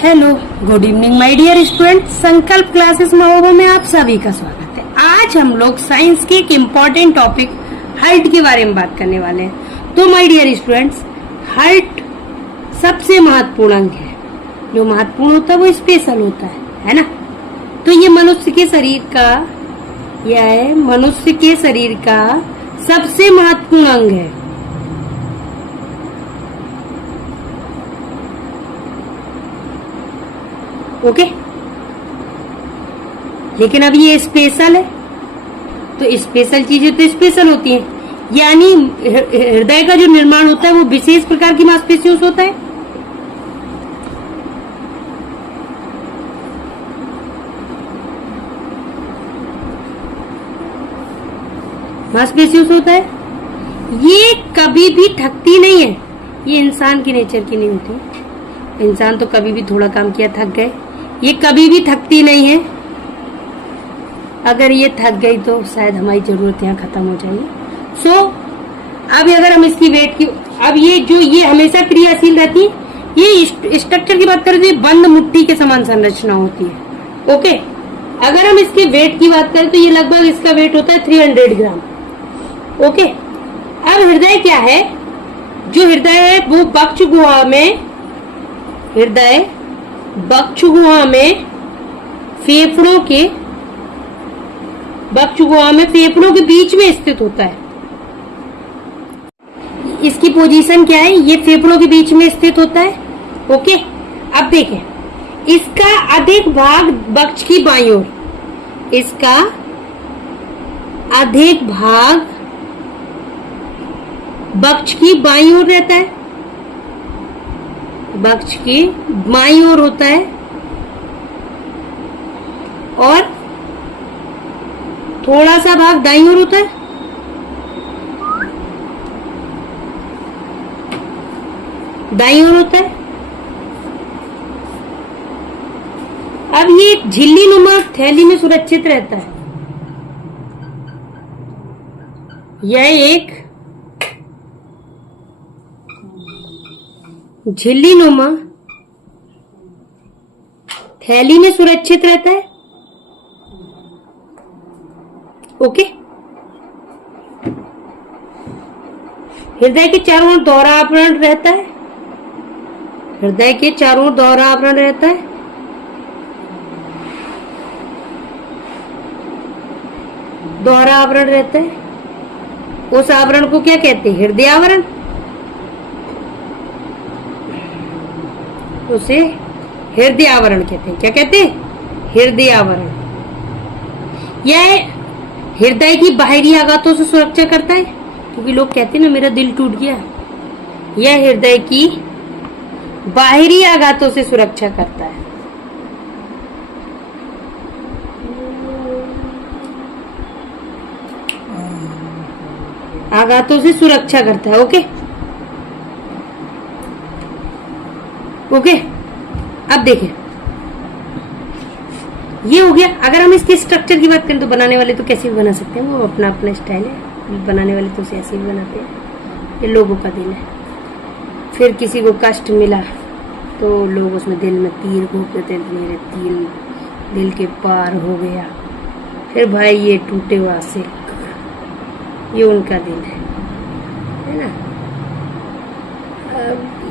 Hello, good evening my dear student. Sankalp classes Mahoba में आप सभी का स्वागत है। आज हम लोग साइंस के एक इम्पोर्टेंट टॉपिक हार्ट के बारे में बात करने वाले हैं। तो माय डियर स्टूडेंट्स, हार्ट सबसे महत्वपूर्ण अंग है। जो महत्वपूर्ण होता है वो स्पेशल होता है ना। तो ये मनुष्य के शरीर का, यह मनुष्य के शरीर का सबसे महत्वपूर्ण अंग है। ओके, लेकिन अब ये स्पेशल है, तो स्पेशल चीजें तो स्पेशल होती हैं। यानी हृदय का जो निर्माण होता है वो विशेष प्रकार की मांसपेशियों से होता है। मांसपेशियों से होता है। ये कभी भी थकती नहीं है। ये इंसान की नेचर की नहीं होती। इंसान तो कभी भी थोड़ा काम किया थक गए। ये कभी भी थकती नहीं है। अगर ये थक गई तो शायद हमारी जरूरत यहाँ खत्म हो जाएगी। सो अब अगर हम इसकी वेट की, अब ये हमेशा क्रियाशील रहती है। ये स्ट्रक्चर की बात करें तो ये बंद मुट्ठी के समान संरचना होती है। ओके, अगर हम इसके वेट की बात करें तो ये लगभग इसका वेट होता है 300 ग्राम। ओके, अब हृदय क्या है? जो हृदय है वो बक्ष गुहा में, हृदय बक्ष गुहा में फेफड़ों के बीच में स्थित होता है। इसकी पोजीशन क्या है? ये फेफड़ों के बीच में स्थित होता है। ओके, अब देखें, इसका अधिक भाग बक्ष की बाईं ओर, इसका अधिक भाग बक्ष की बाईं ओर रहता है, बक्ष की बाईं ओर होता है, और थोड़ा सा भाग दाईं ओर होता है। दाईं ओर होता है। अब ये झिल्ली नुमा थैली में सुरक्षित रहता है। यह एक झिल्ली नुमा थैली में सुरक्षित रहता है। ओके, हृदय के चारों ओर दोहरा आवरण रहता है। हृदय के चारों ओर दोहरा आवरण रहता है। दोहरा आवरण रहता है। उस आवरण को क्या कहते हैं? हृदय आवरण। उसे हृदय आवरण कहते हैं। क्या कहते हैं? हृदय आवरण। यह हृदय की बाहरी आघातों से सुरक्षा करता है, क्योंकि लोग कहते हैं ना मेरा दिल टूट गया। यह हृदय की बाहरी आघातों से सुरक्षा करता है। आघातों से सुरक्षा करता है। ओके ओके, अब देखें, ये हो गया। अगर हम इसके स्ट्रक्चर की बात करें तो बनाने वाले तो कैसे भी बना सकते हैं, वो अपना अपना स्टाइल है। बनाने वाले तो ऐसे भी बनाते हैं। ये लोगों का दिल है। फिर किसी को कष्ट मिला तो लोग उसमें दिल में तीर घोंप देते हैं। मेरे दिल के पार हो गया। फिर भाई ये टूटे हुआ सिल्क, ये उनका दिल है ना।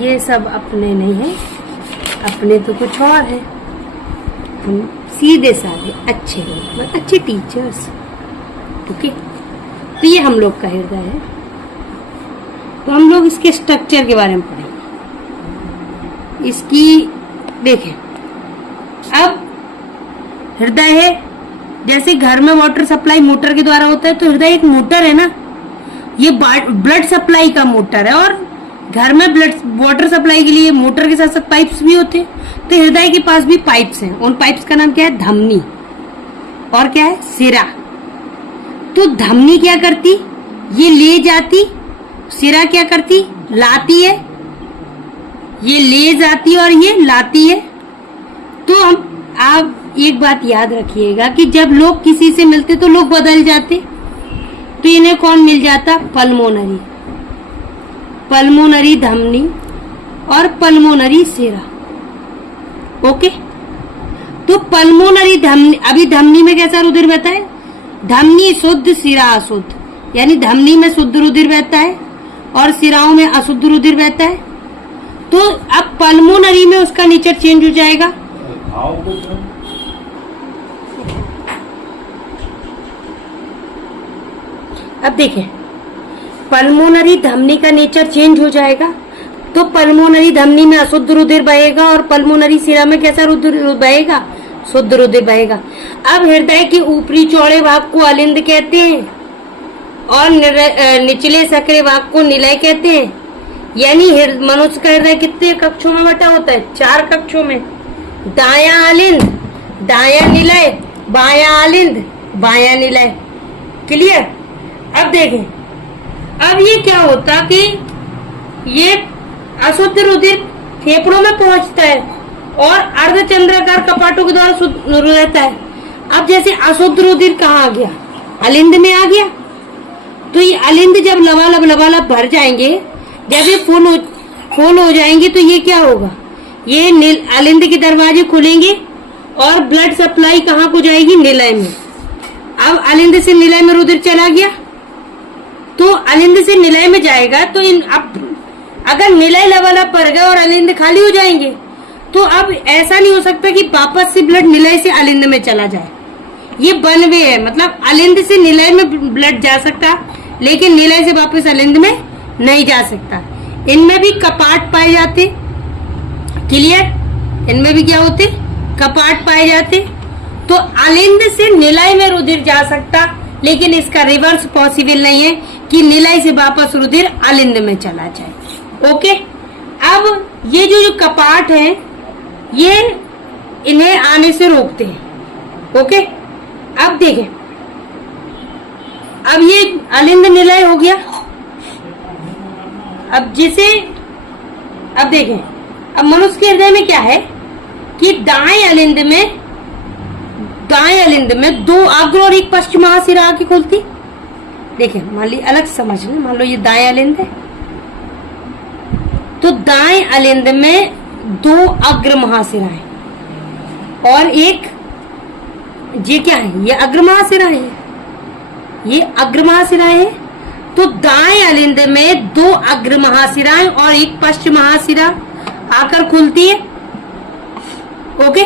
ये सब अपने नहीं है, अपने तो कुछ और है। हम सीधे साधे अच्छे लोग, अच्छे टीचर्स। ओके, तो ये हम लोग का हृदय है। तो हम लोग इसके स्ट्रक्चर के बारे में पढ़ेंगे। इसकी देखें, अब हृदय है, जैसे घर में वाटर सप्लाई मोटर के द्वारा होता है, तो हृदय एक मोटर है ना। ये ब्लड सप्लाई का मोटर है, और घर में वाटर सप्लाई के लिए मोटर के साथ साथ पाइप्स भी होते हैं। तो हृदय के पास भी पाइप्स हैं। उन पाइप्स का नाम क्या है? धमनी। और क्या है? सिरा। तो धमनी क्या करती? ये ले जाती। सिरा क्या करती? लाती है। ये ले जाती और ये लाती है। तो हम, आप एक बात याद रखिएगा कि जब लोग किसी से मिलते तो लोग बदल जाते। तो इन्हें कौन मिल जाता? पल्मोनरी। पल्मोनरी धमनी और पल्मोनरी सिरा। ओके, तो पल्मोनरी धमनी, अभी धमनी में कैसा रुधिर बहता है? धमनी शुद्ध, सिरा अशुद्ध, यानी धमनी में शुद्ध रुधिर बहता है और सिराओं में अशुद्ध रुधिर बहता है। तो अब पल्मोनरी में उसका नेचर चेंज हो जाएगा। अब देखें, पल्मोनरी धमनी का नेचर चेंज हो जाएगा, तो पल्मोनरी धमनी में अशुद्ध रुधिर बहेगा और पल्मोनरी सिरा में कैसा रुधिर बहेगा? शुद्ध रुधिर बहेगा। अब हृदय के ऊपरी चौड़े भाग को अलिंद कहते हैं और निचले सक्रिय भाग को निलय कहते हैं। यानी मनुष्य का हृदय कितने कक्षों में बटा होता है? 4 कक्षों में। दाया अलिंद, दाया निलय, बाया अलिंद, बाया निलय। क्लियर? अब देखें, अब ये क्या होता कि ये अशुद्ध रुधिर फेफड़ों में पहुंचता है और अर्धचंद्राकार कपाटों के द्वारा रहता है। अब जैसे अशुद्ध रुधिर कहाँ आ गया? अलिंद में आ गया। तो ये अलिंद जब लबालब भर जाएंगे, जब ये फुल हो जाएंगे, तो ये क्या होगा? ये अलिंद के दरवाजे खुलेंगे और ब्लड सप्लाई कहाँ को जाएगी? निलय में। अब अलिंद से निलय में रुधिर चला गया, तो अलिंद से निलय में जाएगा, तो अब अगर निलय लबालब भर गया और अलिंद खाली हो जाएंगे, तो अब ऐसा नहीं हो सकता कि वापस से ब्लड निलय से अलिंद में चला जाए। ये वन वे है, मतलब अलिंद से निलय में ब्लड जा सकता, लेकिन निलय से वापस अलिंद में नहीं जा सकता। इनमें भी कपाट पाए जाते। क्लियर? इनमें भी क्या होते? कपाट पाए जाते। तो अलिंद से निलय में रुधिर जा सकता, लेकिन इसका रिवर्स पॉसिबल नहीं है कि निलय से वापस रुधिर अलिंद में चला जाए। ओके, अब ये जो कपाट है, ये इन्हें आने से रोकते हैं। ओके, अब देखें, अब ये अलिंद निलय हो गया। अब देखें, अब मनुष्य के हृदय में क्या है कि दाएं अलिंद में 2 अग्र और 1 पश्च महाशिरा आके खुलती। देखें, मान ली अलग समझ लें, मान लो ये दाएं अलिंद है, तो दाएं अलिंद में 2 अग्र महाशिरा है और एक, ये क्या है? ये अग्र महाशिरा है, ये अग्र महाशिरा है। तो दाएं अलिंद में 2 अग्र महाशिराएं और 1 पश्च महाशिरा आकर खुलती है। ओके,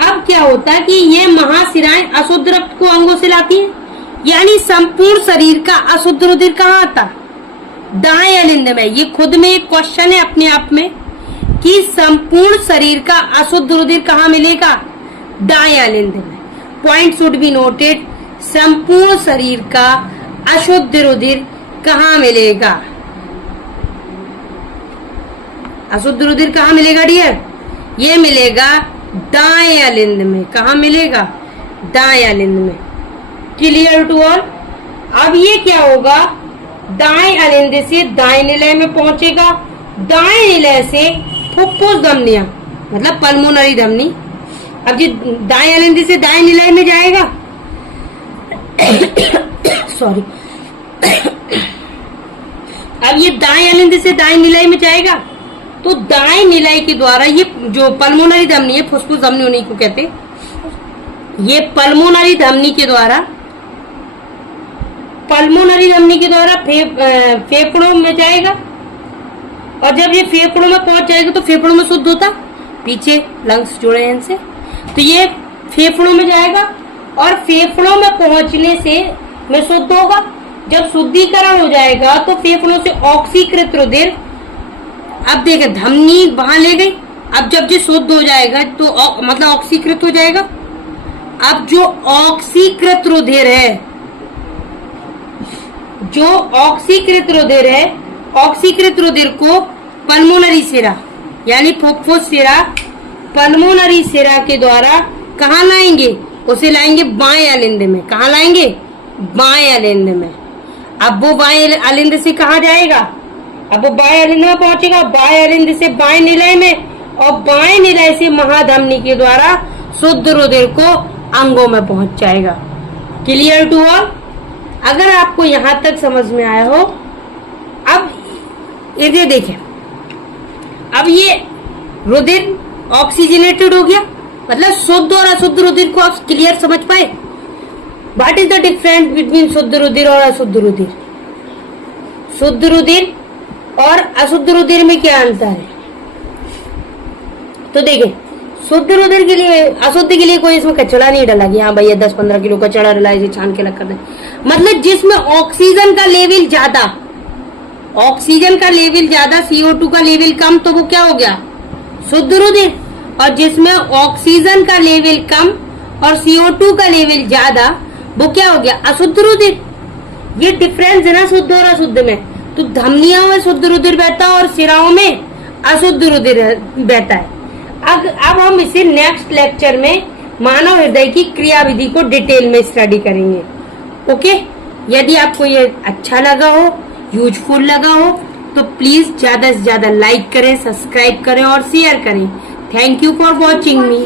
अब क्या होता है कि ये महाशिराएं अशुद्ध रक्त को अंगों से लाती हैं, यानी संपूर्ण शरीर का अशुद्ध रुधिर कहाँ आता? दाएं अलिंद में। ये खुद में एक क्वेश्चन है अपने आप में कि संपूर्ण शरीर का अशुद्ध रुधिर कहाँ मिलेगा? दाएं अलिंद में। पॉइंट शुड बी नोटेड, संपूर्ण शरीर का अशुद्ध रुधिर कहाँ मिलेगा? अशुद्ध रुधिर कहाँ मिलेगा डियर? ये मिलेगा दाएं अलिंद में। कहाँ मिलेगा? दाएं अलिंद में। Clear to all? अब ये क्या होगा? दाएं अलिंद से दाएं निलय में पहुंचेगा, दाएं निलय से फुफ्फुस धमनियां, मतलब पल्मोनरी धमनी। अब ये दाएं अलिंद से दाएं निलय में जाएगा सॉरी अब ये दाएं अलिंद से दाएं निलय में जाएगा, तो दाएं निलय के द्वारा ये जो पल्मोनरी धमनी है, फुफ्फुस धमनी उन्हीं को कहते हैं, ये पल्मोनरी धमनी के द्वारा फेफड़ों में जाएगा। और जब ये फेफड़ों में पहुंच जाएगा तो फेफड़ों में शुद्ध होता, पीछे लंग्स जुड़े हैं इनसे, तो ये फेफड़ों में जाएगा और फेफड़ों में पहुंचने से में शुद्ध होगा। जब शुद्धिकरण हो जाएगा तो फेफड़ों से ऑक्सीकृत रुधिर, अब देखे धमनी वहां ले गई, अब जब ये शुद्ध हो जाएगा तो मतलब ऑक्सीकृत हो जाएगा। अब जो ऑक्सीकृत रुधिर को पल्मोनरी सिरा यानी फुफ्फुस सिरा, पल्मोनरी सिरा के द्वारा कहाँ लाएंगे? उसे लाएंगे बाएं अलिंद में। कहाँ लाएंगे? बाएं अलिंद में। अब वो बाएं अलिंद से कहाँ जाएगा? अब वो बाएं अलिंद में पहुंचेगा, बाएं अलिंद से बाएं निलय में, और बाएं निलय से महाधमनी के द्वारा शुद्ध रुधिर को अंगों में पहुंच जाएगा। Clear to all? अगर आपको यहाँ तक समझ में आया हो, अब ये देखें, अब ये रुधिर ऑक्सीजनेटेड हो गया, मतलब शुद्ध और अशुद्ध रुधिर को आप क्लियर समझ पाए। What is the difference between शुद्ध रुधिर और अशुद्ध रुधिर? शुद्ध रुधिर और अशुद्ध रुधिर में क्या अंतर है? तो देखिए, शुद्ध रुधिर के लिए, अशुद्ध के लिए कोई इसमें कचरा नहीं डाला कि हाँ भैया 10-15 किलो कचरा डाला इसे छान के अलग कर दे। मतलब जिसमें ऑक्सीजन का लेवल ज्यादा, ऑक्सीजन का लेवल ज्यादा, CO2 का लेवल कम, तो वो क्या हो गया? शुद्ध रुधिर। और जिसमें ऑक्सीजन का लेवल कम और CO2 का लेवल ज्यादा, वो क्या हो गया? अशुद्ध रुधिर। ये डिफरेंस है ना शुद्ध और अशुद्ध में। तो धमनियों में शुद्ध रुधिर बहता है और सिराओं में अशुद्ध रुधिर बहता है। अब हम इसे नेक्स्ट लेक्चर में मानव हृदय की क्रियाविधि को डिटेल में स्टडी करेंगे। ओके, यदि आपको ये अच्छा लगा हो, यूजफुल लगा हो, तो प्लीज ज्यादा से ज्यादा लाइक करें, सब्सक्राइब करें और शेयर करें। Thank you for watching me.